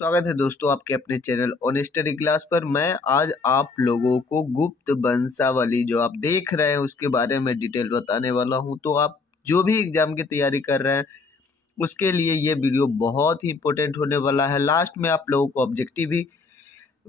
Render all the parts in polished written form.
स्वागत है दोस्तों आपके अपने चैनल ऑनेस्टरी क्लास पर। मैं आज आप लोगों को गुप्त वंशावली जो आप देख रहे हैं उसके बारे में डिटेल बताने वाला हूं। तो आप जो भी एग्जाम की तैयारी कर रहे हैं उसके लिए ये वीडियो बहुत ही इंपॉर्टेंट होने वाला है। लास्ट में आप लोगों को ऑब्जेक्टिव भी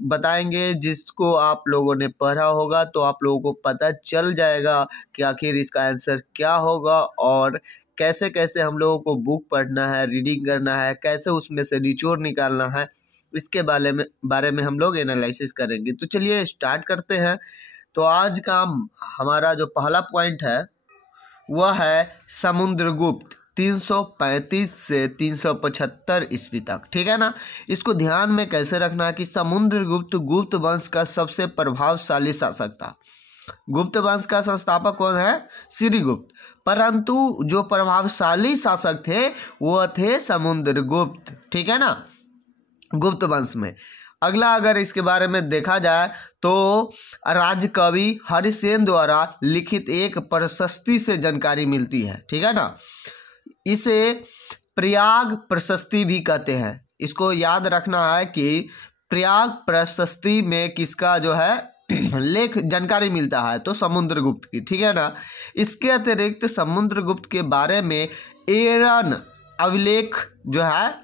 बताएंगे जिसको आप लोगों ने पढ़ा होगा तो आप लोगों को पता चल जाएगा कि आखिर इसका आंसर क्या होगा और कैसे कैसे हम लोगों को बुक पढ़ना है, रीडिंग करना है, कैसे उसमें से निचोड़ निकालना है, इसके बारे में हम लोग एनालिसिस करेंगे। तो चलिए स्टार्ट करते हैं। तो आज का हमारा जो पहला पॉइंट है वह है समुद्रगुप्त 335 से 375 ईस्वी तक। ठीक है ना। इसको ध्यान में कैसे रखना है कि समुद्रगुप्त गुप्त वंश का सबसे प्रभावशाली शासक था। गुप्त वंश का संस्थापक कौन है? श्रीगुप्त। परंतु जो प्रभावशाली शासक थे वो थे समुद्रगुप्त। ठीक है ना, गुप्त वंश में। अगला अगर इसके बारे में देखा जाए तो राजकवि हरिसेन द्वारा लिखित एक प्रशस्ति से जानकारी मिलती है। ठीक है ना, इसे प्रयाग प्रशस्ति भी कहते हैं। इसको याद रखना है कि प्रयाग प्रशस्ति में किसका जो है लेख जानकारी मिलता है तो समुद्रगुप्त की। ठीक है ना। इसके अतिरिक्त समुद्रगुप्त के बारे में एरन अभिलेख जो है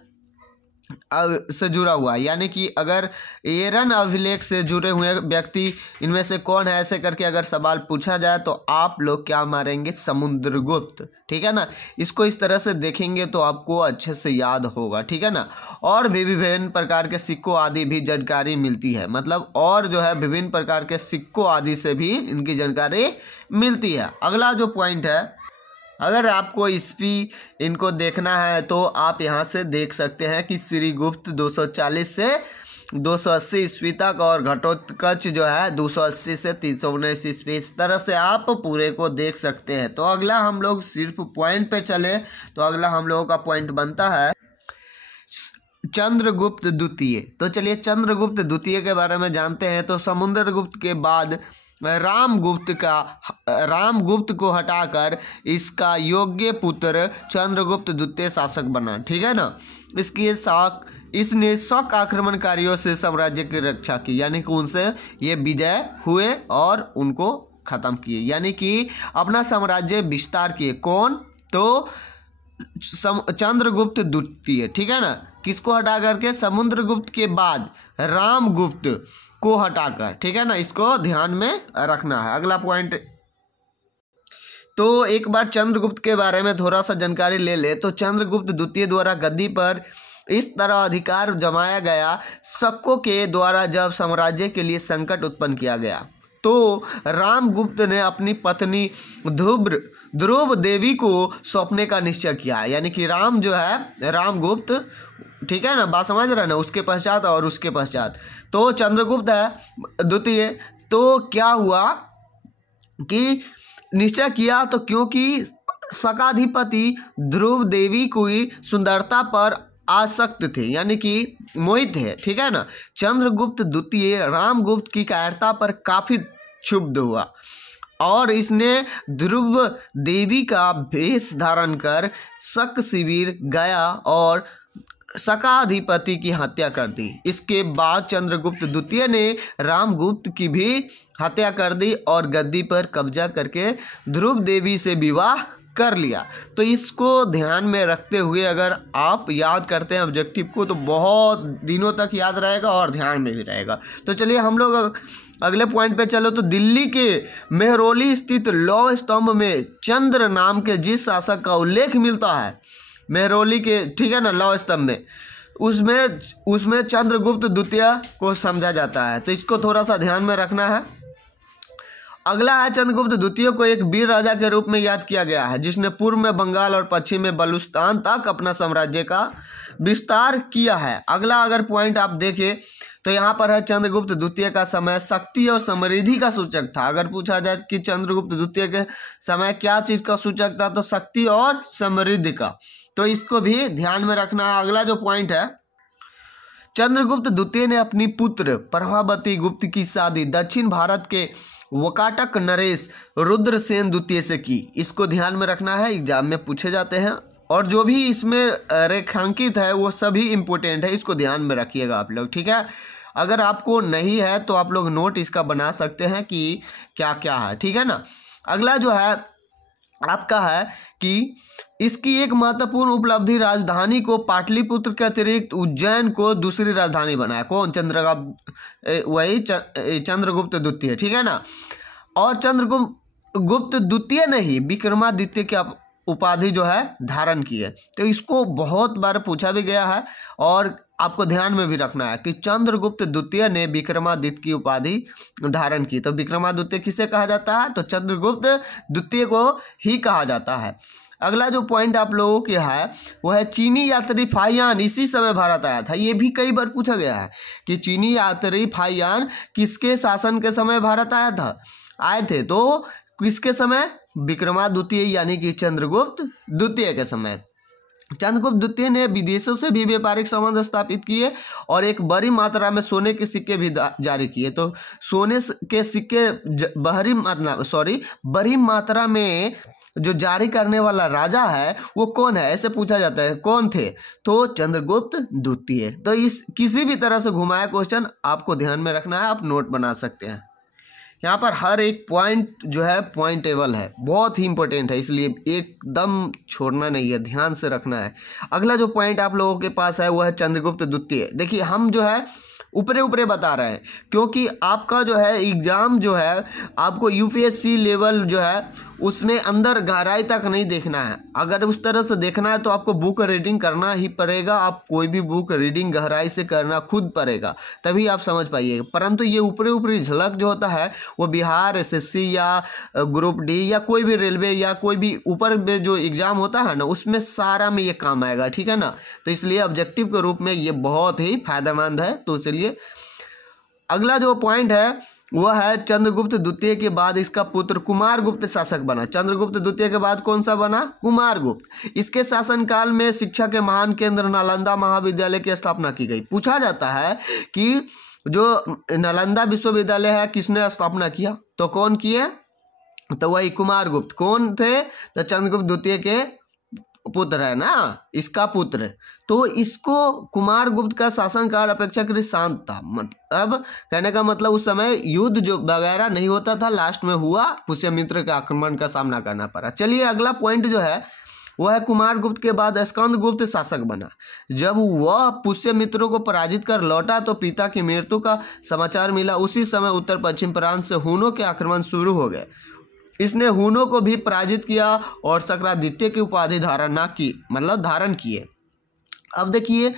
से जुड़ा हुआ है, यानी कि अगर एरन अभिलेख से जुड़े हुए व्यक्ति इनमें से कौन है ऐसे करके अगर सवाल पूछा जाए तो आप लोग क्या मारेंगे? समुद्रगुप्त। ठीक है ना। इसको इस तरह से देखेंगे तो आपको अच्छे से याद होगा। ठीक है ना। और भी विभिन्न प्रकार के सिक्कों आदि भी जानकारी मिलती है, मतलब और जो है विभिन्न प्रकार के सिक्कों आदि से भी इनकी जानकारी मिलती है। अगला जो पॉइंट है, अगर आपको ईस्वी इनको देखना है तो आप यहाँ से देख सकते हैं कि श्रीगुप्त 240 से 280 ईस्वी तक और घटोत्कच जो है 280 से 319 ईस्वी। इस तरह से आप पूरे को देख सकते हैं। तो अगला हम लोग सिर्फ पॉइंट पे चले तो अगला हम लोगों का पॉइंट बनता है चंद्रगुप्त द्वितीय। तो चलिए चंद्रगुप्त द्वितीय के बारे में जानते हैं। तो समुद्रगुप्त के बाद रामगुप्त को हटाकर इसका योग्य पुत्र चंद्रगुप्त द्वितीय शासक बना। ठीक है ना। इसने शक आक्रमणकारियों से साम्राज्य की रक्षा की, यानी कि उनसे ये विजय हुए और उनको खत्म किए, यानी कि अपना साम्राज्य विस्तार किए। कौन? तो चंद्रगुप्त द्वितीय। ठीक है ना। किसको हटा करके? समुद्रगुप्त के बाद रामगुप्त को हटाकर। ठीक है ना, इसको ध्यान में रखना है। अगला पॉइंट, तो एक बार चंद्रगुप्त के बारे में थोड़ा सा जानकारी ले ले तो चंद्रगुप्त द्वितीय द्वारा गद्दी पर इस तरह अधिकार जमाया गया शकों के द्वारा जब साम्राज्य के लिए संकट उत्पन्न किया गया तो रामगुप्त ने अपनी पत्नी ध्रुव देवी को सौंपने का निश्चय किया, यानी कि राम जो है रामगुप्त। ठीक है ना, बात समझ रहे ना। उसके पश्चात और उसके पश्चात तो चंद्रगुप्त है द्वितीय। तो क्या हुआ कि निश्चय किया तो क्योंकि शकाधिपति ध्रुव देवी की सुंदरता पर आसक्त थे, यानी कि मोहित है। ठीक है ना। चंद्रगुप्त द्वितीय रामगुप्त की कायरता पर काफी क्षुब्ध हुआ और इसने ध्रुव देवी का भेष धारण कर शक शिविर गया और शकाधिपति की हत्या कर दी। इसके बाद चंद्रगुप्त द्वितीय ने रामगुप्त की भी हत्या कर दी और गद्दी पर कब्जा करके ध्रुव देवी से विवाह कर लिया। तो इसको ध्यान में रखते हुए अगर आप याद करते हैं ऑब्जेक्टिव को तो बहुत दिनों तक याद रहेगा और ध्यान में भी रहेगा। तो चलिए हम लोग अगले पॉइंट पे चलो। तो दिल्ली के मेहरौली स्थित लौह स्तंभ में चंद्र नाम के जिस शासक का उल्लेख मिलता है मेहरौली के, ठीक है ना, लौह स्तंभ में, उसमें चंद्रगुप्त द्वितीय को समझा जाता है। तो इसको थोड़ा सा ध्यान में रखना है। अगला है चंद्रगुप्त द्वितीय को एक वीर राजा के रूप में याद किया गया है जिसने पूर्व में बंगाल और पश्चिम में बलूचिस्तान तक अपना साम्राज्य का विस्तार किया है। अगला अगर पॉइंट आप देखें तो यहाँ पर है चंद्रगुप्त द्वितीय का समय शक्ति और समृद्धि का सूचक था। अगर पूछा जाए कि चंद्रगुप्त द्वितीय के समय क्या चीज का सूचक था तो शक्ति और समृद्धि का। तो इसको भी ध्यान में रखना। अगला जो पॉइंट है, चंद्रगुप्त द्वितीय ने अपनी पुत्र प्रभावती गुप्त की शादी दक्षिण भारत के वकाटक नरेश रुद्रसेन द्वितीय से की। इसको ध्यान में रखना है, एग्जाम में पूछे जाते हैं और जो भी इसमें रेखांकित है वो सभी इम्पोर्टेंट है, इसको ध्यान में रखिएगा आप लोग, ठीक है। अगर आपको नहीं है तो आप लोग नोट इसका बना सकते हैं कि क्या क्या है, ठीक है ना। अगला जो है आपका है कि इसकी एक महत्वपूर्ण उपलब्धि राजधानी को पाटलिपुत्र के अतिरिक्त उज्जैन को दूसरी राजधानी बनाया। कौन? चंद्रगुप्त द्वितीय, ठीक है ना। और चंद्रगुप्त द्वितीय नहीं, विक्रमादित्य की उपाधि जो है धारण की है। तो इसको बहुत बार पूछा भी गया है और आपको ध्यान में भी रखना है कि चंद्रगुप्त द्वितीय ने विक्रमादित्य की उपाधि धारण की। तो विक्रमादित्य किसे कहा जाता है? तो चंद्रगुप्त द्वितीय को ही कहा जाता है। अगला जो पॉइंट आप लोगों के है वो है चीनी यात्री फाहियान इसी समय भारत आया था। ये भी कई बार पूछा गया है कि चीनी यात्री फाहियान किसके शासन के समय भारत आए थे? तो किसके समय? विक्रमादित्य यानी कि चंद्रगुप्त द्वितीय के समय। चंद्रगुप्त द्वितीय ने विदेशों से भी व्यापारिक संबंध स्थापित किए और एक बड़ी मात्रा में सोने के सिक्के भी जारी किए। तो सोने के सिक्के बड़ी मात्रा में जो जारी करने वाला राजा है वो कौन है, ऐसे पूछा जाता है, कौन थे? तो चंद्रगुप्त द्वितीय। तो इस किसी भी तरह से घुमाया क्वेश्चन आपको ध्यान में रखना है, आप नोट बना सकते हैं। यहाँ पर हर एक पॉइंट जो है पॉइंटेबल है, बहुत ही इंपॉर्टेंट है, इसलिए एकदम छोड़ना नहीं है, ध्यान से रखना है। अगला जो पॉइंट आप लोगों के पास है वो है चंद्रगुप्त द्वितीय। देखिए हम जो है ऊपरे बता रहे हैं क्योंकि आपका जो है एग्ज़ाम जो है आपको यूपीएससी लेवल जो है उसमें अंदर गहराई तक नहीं देखना है। अगर उस तरह से देखना है तो आपको बुक रीडिंग करना ही पड़ेगा। आप कोई भी बुक रीडिंग गहराई से करना खुद पड़ेगा, तभी आप समझ पाइएगा। परंतु ये ऊपरी झलक जो होता है वो बिहार एसएससी या ग्रुप डी या कोई भी रेलवे या कोई भी ऊपर में जो एग्ज़ाम होता है ना उसमें सारा में ये काम आएगा, ठीक है ना। तो इसलिए ऑब्जेक्टिव के रूप में ये बहुत ही फायदेमंद है। तो चलिए अगला जो पॉइंट है वह है चंद्रगुप्त द्वितीय के बाद इसका पुत्र कुमारगुप्त शासक बना। चंद्रगुप्त द्वितीय के बाद कौन सा बना? कुमारगुप्त। इसके शासनकाल में शिक्षा के महान केंद्र नालंदा महाविद्यालय की स्थापना की गई। पूछा जाता है कि जो नालंदा विश्वविद्यालय है किसने स्थापना किया? तो कौन किए? तो वही कुमारगुप्त। कौन थे? तो चंद्रगुप्त द्वितीय के पुत्र है ना, इसका पुत्र। तो इसको कुमारगुप्त का शासनकाल अपेक्षाकृत शांत था। मतलब कहने का मतलब उस समय युद्ध जो वगैरह नहीं होता था, लास्ट में हुआ पुष्यमित्र के आक्रमण का सामना करना पड़ा। चलिए अगला पॉइंट जो है वह है कुमारगुप्त के बाद स्कंदगुप्त शासक बना। जब वह पुष्यमित्रों को पराजित कर लौटा तो पिता की मृत्यु का समाचार मिला। उसी समय उत्तर पश्चिम प्रांत से हुनों के आक्रमण शुरू हो गए। इसने हुनों को भी पराजित किया और सक्रादित्य की उपाधि धारण किए। अब देखिए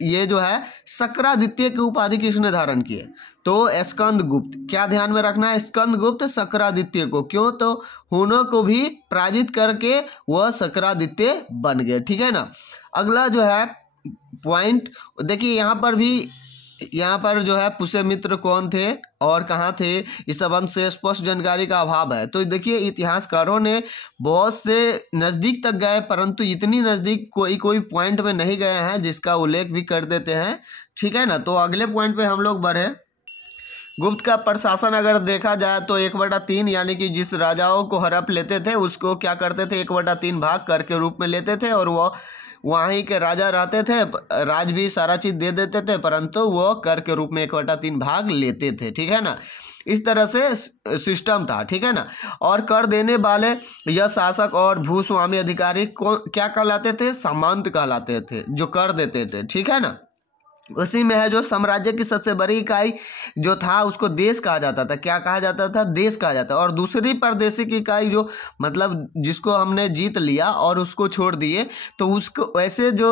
ये जो है सक्रादित्य की उपाधि किसने धारण किए? तो स्कंदगुप्त। क्या ध्यान में रखना है? स्कंदगुप्त सक्रादित्य को। क्यों? तो हुनों को भी पराजित करके वह सक्रादित्य बन गए, ठीक है ना। अगला जो है पॉइंट देखिए यहाँ पर जो है पुष्यमित्र कौन थे और कहाँ थे, इस संबंध से स्पष्ट जानकारी का अभाव है। तो देखिए इतिहासकारों ने बहुत से नज़दीक तक गए परंतु इतनी नज़दीक कोई पॉइंट में नहीं गए हैं जिसका उल्लेख भी कर देते हैं, ठीक है ना। तो अगले पॉइंट पे हम लोग बढ़े। गुप्त का प्रशासन अगर देखा जाए तो 1/3 यानी कि जिस राजाओं को हड़प लेते थे उसको क्या करते थे? 1/3 भाग कर के रूप में लेते थे और वो वहीं के राजा रहते थे, राज भी सारा चीज़ दे देते थे परंतु वो कर के रूप में 1/3 भाग लेते थे, ठीक है ना। इस तरह से सिस्टम था, ठीक है ना। और कर देने वाले यह शासक और भूस्वामी अधिकारी को क्या कहलाते थे? सामंत कहलाते थे, जो कर देते थे, ठीक है ना। उसी में है जो साम्राज्य की सबसे बड़ी इकाई जो था उसको देश कहा जाता था। क्या कहा जाता था? देश कहा जाता। और दूसरी प्रादेशिक इकाई जो मतलब जिसको हमने जीत लिया और उसको छोड़ दिए तो उसको वैसे जो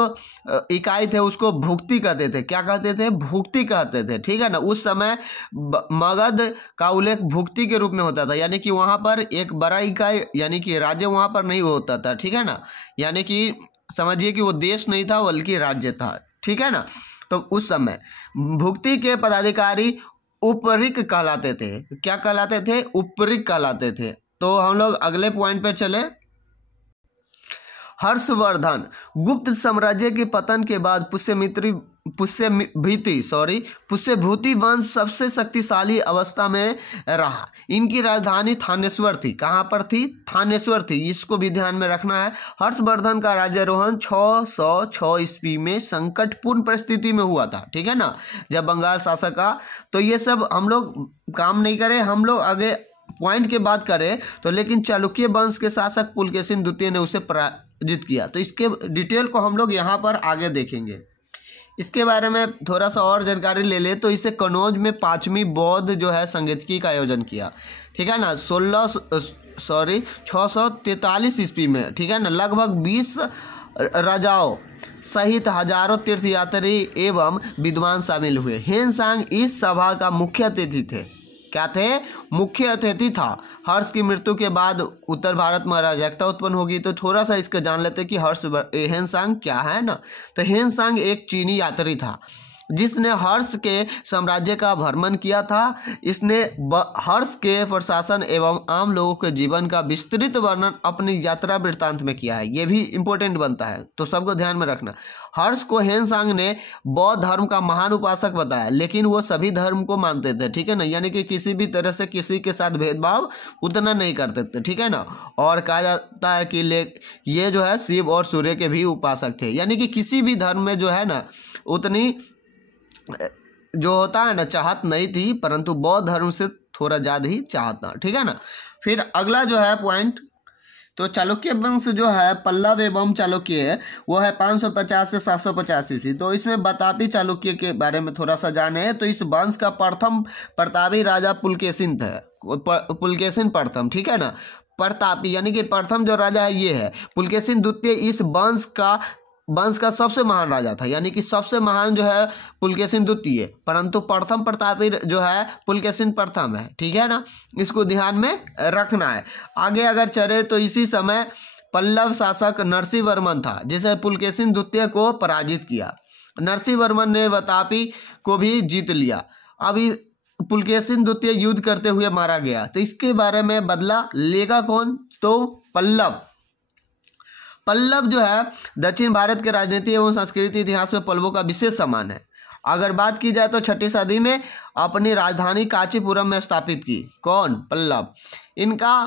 इकाई थे उसको भुक्ति कहते थे। क्या कहते थे? भुक्ति कहते थे, ठीक है ना। उस समय मगध का उल्लेख भुक्ति के रूप में होता था, यानी कि वहाँ पर एक बड़ा इकाई यानी कि राज्य वहाँ पर नहीं होता था, ठीक है ना। यानी कि समझिए कि वो देश नहीं था बल्कि राज्य था, ठीक है ना। तो उस समय भुक्ति के पदाधिकारी उपरिक कहलाते थे। क्या कहलाते थे? उपरिक कहलाते थे। तो हम लोग अगले पॉइंट पे चले। हर्षवर्धन। गुप्त साम्राज्य के पतन के बाद पुष्यमित्र पुष्यभूति वंश सबसे शक्तिशाली अवस्था में रहा। इनकी राजधानी थानेश्वर थी। कहाँ पर थी? थानेश्वर थी। इसको भी ध्यान में रखना है। हर्षवर्धन का राज्यारोहण 606 ईस्वी में संकटपूर्ण परिस्थिति में हुआ था, ठीक है ना, जब बंगाल शासक का। तो ये सब हम लोग काम नहीं करें, हम लोग आगे पॉइंट के बात करें तो, लेकिन चालुक्य वंश के शासक पुलकेशिन द्वितीय ने उसे पराजित किया। तो इसके डिटेल को हम लोग यहाँ पर आगे देखेंगे। इसके बारे में थोड़ा सा और जानकारी ले ले तो इसे कनौज में 5वीं बौद्ध जो है संगीतकी का आयोजन किया, ठीक है ना, 643 ईस्वी में, ठीक है ना। लगभग 20 राजाओं सहित हजारों तीर्थयात्री एवं विद्वान शामिल हुए। ह्वेनसांग इस सभा का मुख्य अतिथि थे। क्या थे? मुख्य अतिथि था। हर्ष की मृत्यु के बाद उत्तर भारत में अराजकता उत्पन्न होगी। तो थोड़ा सा इसका जान लेते कि ह्वेनसांग क्या है ना। तो ह्वेनसांग एक चीनी यात्री था जिसने हर्ष के साम्राज्य का भ्रमण किया था। इसने हर्ष के प्रशासन एवं आम लोगों के जीवन का विस्तृत वर्णन अपनी यात्रा वृत्तांत में किया है। ये भी इंपॉर्टेंट बनता है, तो सबको ध्यान में रखना। हर्ष को ह्वेनसांग ने बौद्ध धर्म का महान उपासक बताया, लेकिन वो सभी धर्म को मानते थे, ठीक है ना, यानी कि किसी भी तरह से किसी के साथ भेदभाव उतना नहीं करते थे, ठीक है ना। और कहा जाता है कि ये जो है शिव और सूर्य के भी उपासक थे, यानी कि किसी भी धर्म में जो है ना उतनी जो होता है ना चाहत नहीं थी, परंतु बौद्ध धर्म से थोड़ा ज़्यादा ही चाहत था, ठीक है ना। फिर अगला जो है पॉइंट, तो चालुक्य वंश जो है पल्लव एवं चालुक्य वो है 550 से 750 ईस्वी। तो इसमें बतापी चालुक्य के बारे में थोड़ा सा जाने। तो इस वंश का प्रथम प्रतापी राजा पुलकेशिन थे, पुलकेशिन प्रथम, ठीक है ना। प्रतापी यानी कि प्रथम जो राजा है ये है। पुलकेशिन द्वितीय इस वंश का सबसे महान राजा था, यानी कि सबसे महान जो है पुलकेशिन द्वितीय, परंतु प्रथम प्रतापी जो है पुलकेशिन प्रथम है, ठीक है ना। इसको ध्यान में रखना है। आगे अगर चले तो इसी समय पल्लव शासक नरसिंह वर्मन था जिसे पुलकेशिन द्वितीय को पराजित किया। नरसिंह वर्मन ने बतापी को भी जीत लिया। अभी पुलकेशिन द्वितीय युद्ध करते हुए मारा गया। तो इसके बारे में बदला लेगा कौन? तो पल्लव जो है दक्षिण भारत के राजनीति एवं संस्कृति इतिहास में पल्लवों का विशेष सम्मान है। अगर बात की जाए तो 6ठी सदी में अपनी राजधानी कांचीपुरम में स्थापित की। कौन? पल्लव। इनका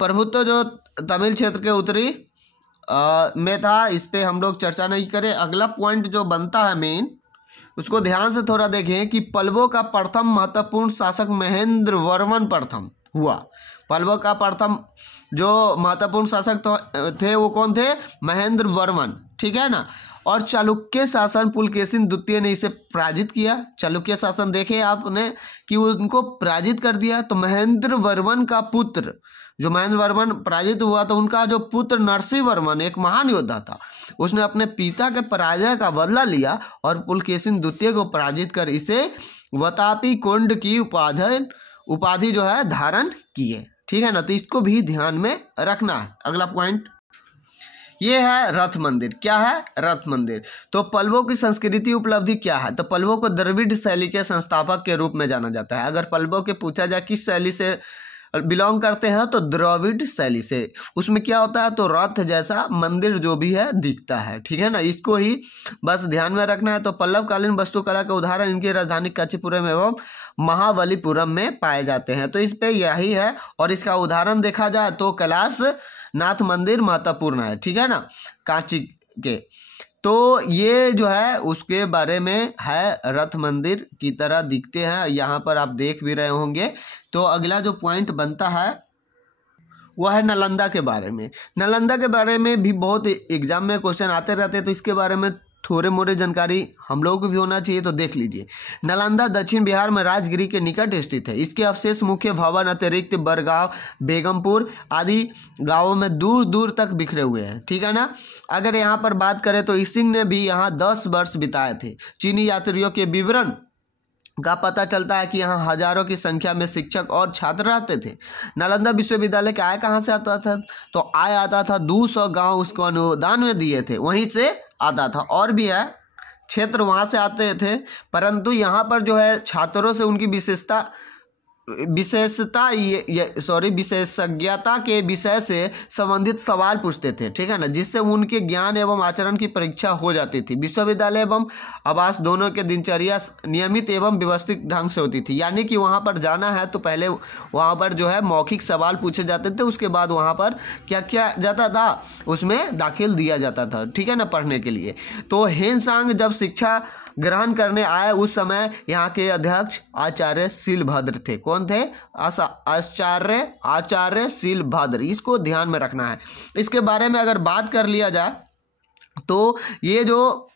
प्रभुत्व जो तमिल क्षेत्र के उत्तरी में था, इस पे हम लोग चर्चा नहीं करें। अगला पॉइंट जो बनता है मेन, उसको ध्यान से थोड़ा देखें कि पल्लवों का प्रथम महत्वपूर्ण शासक महेंद्र वर्मन प्रथम हुआ। पल्लवों का प्रथम जो महत्वपूर्ण शासक थे वो कौन थे? महेंद्र वर्मन, ठीक है ना। और चालुक्य शासन पुलकेशिन द्वितीय ने इसे पराजित किया। चालुक्य शासन देखे आपने कि उनको पराजित कर दिया। तो महेंद्र वर्मन का पुत्र, जो महेंद्र वर्मन पराजित हुआ, तो उनका जो पुत्र नरसिंह वर्मन एक महान योद्धा था, उसने अपने पिता के पराजय का बदला लिया और पुलकेशिन द्वितीय को पराजित कर इसे वतापी कुंड की उपाधि जो है धारण किए, ठीक है ना। तो इसको भी ध्यान में रखना है। अगला पॉइंट ये है रथ मंदिर। क्या है? रथ मंदिर। तो पल्लवों की संस्कृति उपलब्धि क्या है? तो पल्लवों को द्रविड़ शैली के संस्थापक के रूप में जाना जाता है। अगर पल्लवों के पूछा जाए किस शैली से बिलोंग करते हैं, तो द्रविड़ शैली से। उसमें क्या होता है? तो रथ जैसा मंदिर जो भी है दिखता है, ठीक है ना। इसको ही बस ध्यान में रखना है। तो पल्लवकालीन वास्तुकला का उदाहरण इनकी राजधानी कांचीपुरम एवं महाबलीपुरम में पाए जाते हैं। तो इस पे यही है। और इसका उदाहरण देखा जाए तो कैलाश नाथ मंदिर महत्वपूर्ण है, ठीक है ना, कांची के। तो ये जो है उसके बारे में है, रथ मंदिर की तरह दिखते हैं, यहाँ पर आप देख भी रहे होंगे। तो अगला जो पॉइंट बनता है वह है नालंदा के बारे में। नालंदा के बारे में भी बहुत एग्जाम में क्वेश्चन आते रहते हैं, तो इसके बारे में थोड़े मोड़े जानकारी हम लोगों को भी होना चाहिए। तो देख लीजिए, नालंदा दक्षिण बिहार में राजगिरी के निकट स्थित है। इसके अवशेष मुख्य भवन अतिरिक्त बरगांव, बेगमपुर आदि गांवों में दूर दूर तक बिखरे हुए हैं, ठीक है ना। अगर यहाँ पर बात करें तो इसिंग ने भी यहाँ 10 वर्ष बिताए थे। चीनी यात्रियों के विवरण का पता चलता है कि यहाँ हजारों की संख्या में शिक्षक और छात्र रहते थे। नालंदा विश्वविद्यालय का आय कहाँ से आता था? तो आय आता था 200 गांव उसको अनुदान में दिए थे, वहीं से आता था। और भी है क्षेत्र वहाँ से आते थे, परंतु यहाँ पर जो है छात्रों से उनकी विशेषता विशेषज्ञता के विषय से संबंधित सवाल पूछते थे, ठीक है ना, जिससे उनके ज्ञान एवं आचरण की परीक्षा हो जाती थी। विश्वविद्यालय एवं आवास दोनों के दिनचर्या नियमित एवं व्यवस्थित ढंग से होती थी, यानी कि वहाँ पर जाना है तो पहले वहाँ पर जो है मौखिक सवाल पूछे जाते थे, उसके बाद वहाँ पर क्या किया जाता था, उसमें दाखिल दिया जाता था, ठीक है ना, पढ़ने के लिए। तो हेनसांग जब शिक्षा ग्रहण करने आए उस समय यहाँ के अध्यक्ष आचार्य शीलभद्र थे। कौन थे? आचार्य शीलभद्र, इसको ध्यान में रखना है। इसके बारे में अगर बात कर लिया जाए तो ये जो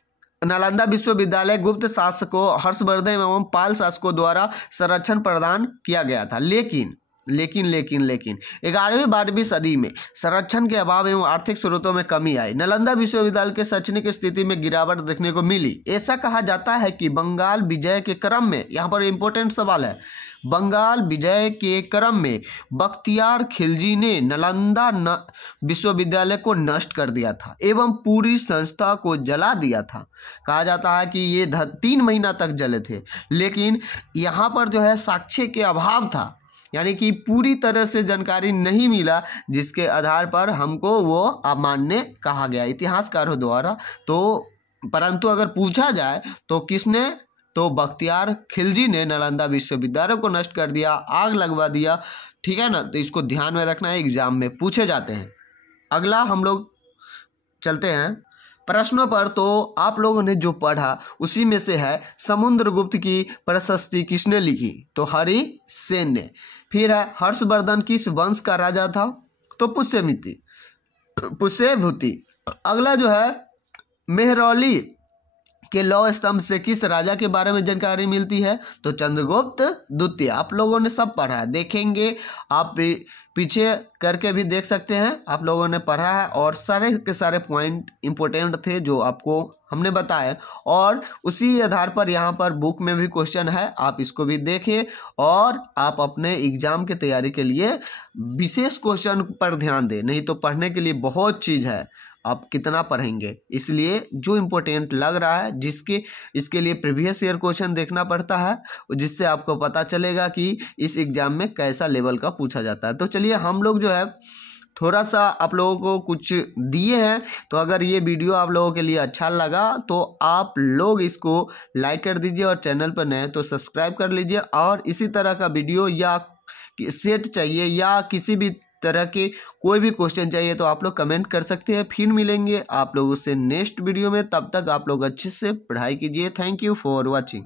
नालंदा विश्वविद्यालय गुप्त शासकों हर्षवर्धन एवं पाल शासकों द्वारा संरक्षण प्रदान किया गया था, लेकिन 11वीं 12वीं सदी में संरक्षण के अभाव एवं आर्थिक स्रोतों में कमी आई। नालंदा विश्वविद्यालय के शैक्षणिक स्थिति में गिरावट देखने को मिली। ऐसा कहा जाता है कि बंगाल विजय के क्रम में, यहाँ पर इंपॉर्टेंट सवाल है, बंगाल विजय के क्रम में बख्तियार खिलजी ने नालंदा विश्वविद्यालय को नष्ट कर दिया था एवं पूरी संस्था को जला दिया था। कहा जाता है कि ये 3 महीना तक जले थे, लेकिन यहाँ पर जो है साक्ष्य के अभाव था, यानी कि पूरी तरह से जानकारी नहीं मिला, जिसके आधार पर हमको वो अमान्य कहा गया इतिहासकारों द्वारा। तो परंतु अगर पूछा जाए तो किसने, तो बख्तियार खिलजी ने नालंदा विश्वविद्यालय को नष्ट कर दिया, आग लगवा दिया, ठीक है ना। तो इसको ध्यान में रखना है, एग्जाम में पूछे जाते हैं। अगला हम लोग चलते हैं प्रश्नों पर। तो आप लोगों ने जो पढ़ा उसी में से है समुद्रगुप्त की प्रशस्ति किसने लिखी, तो हरिसेन ने। फिर है हर्षवर्धन किस वंश का राजा था, तो पुष्यभूति। अगला जो है मेहरौली के लौह स्तंभ से किस राजा के बारे में जानकारी मिलती है, तो चंद्रगुप्त द्वितीय। आप लोगों ने सब पढ़ा है, देखेंगे आप पीछे करके भी देख सकते हैं, आप लोगों ने पढ़ा है और सारे के सारे पॉइंट इंपॉर्टेंट थे जो आपको हमने बताए, और उसी आधार पर यहाँ पर बुक में भी क्वेश्चन है, आप इसको भी देखिए और आप अपने एग्जाम की तैयारी के लिए विशेष क्वेश्चन पर ध्यान दें। नहीं तो पढ़ने के लिए बहुत चीज़ है, आप कितना पढ़ेंगे, इसलिए जो इम्पोर्टेंट लग रहा है इसके लिए प्रीवियस ईयर क्वेश्चन देखना पड़ता है, जिससे आपको पता चलेगा कि इस एग्ज़ाम में कैसा लेवल का पूछा जाता है। तो चलिए हम लोग जो है थोड़ा सा आप लोगों को कुछ दिए हैं, तो अगर ये वीडियो आप लोगों के लिए अच्छा लगा तो आप लोग इसको लाइक कर दीजिए और चैनल पर नए तो सब्सक्राइब कर लीजिए। और इसी तरह का वीडियो या सेट चाहिए या किसी भी तरह के कोई भी क्वेश्चन चाहिए तो आप लोग कमेंट कर सकते हैं। फिर मिलेंगे आप लोगों से नेक्स्ट वीडियो में, तब तक आप लोग अच्छे से पढ़ाई कीजिए। Thank you for watching.